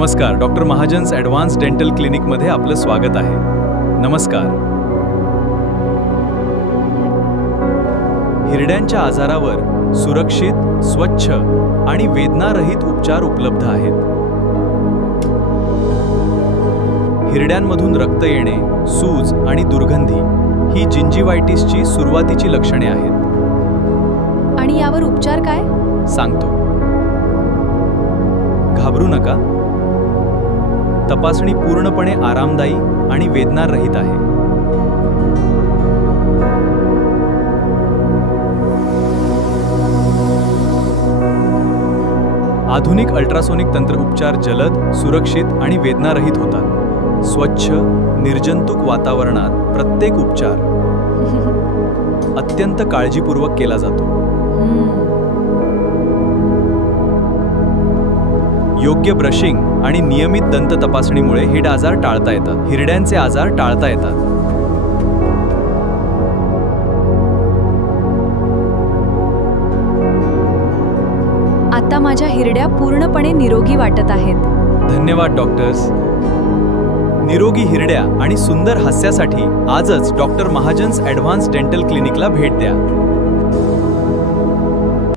नमस्कार, doctor mahajans advance dental क्लिनिकमध्ये आपलं स्वागत आहे. नमस्कार. हिरड्यांच्या आजारावर सुरक्षित, स्वच्छ आणि वेदनारहित उपचार उपलब्ध आहेत. हिरड्यांमधून रक्त येणे, सूज आणि दुर्गंधी ही जिंजिवायटिसची सुरुवातीची लक्षणे आहेत. आणि यावर उपचार काय? सांगतो. घाबरू नका. तपासणी पूर्णपणे आरामदायी आणि वेदनारहित आहे. आधुनिक अल्ट्रासोनिक तंत्र उपचार जलद, सुरक्षित आणि वेदनारहित होतात. स्वच्छ, निर्जंतुक वातावरणात प्रत्येक उपचार अत्यंत काळजीपूर्वक केला जातो. योग्य ब्रशिंग आणि नियमित दंत तपासणीमुळे हे आजार टाळता येतात. हिरड्यांचे आजार टाळता येतात. आता माझ्या हिरड्या पूर्णपणे निरोगी वाटत आहेत. धन्यवाद डॉक्टर्स. निरोगी हिरड्या आणि सुंदर हास्यासाठी आजच डॉक्टर महाजन्स ॲडव्हान्स डेंटल क्लिनिकला भेट द्या.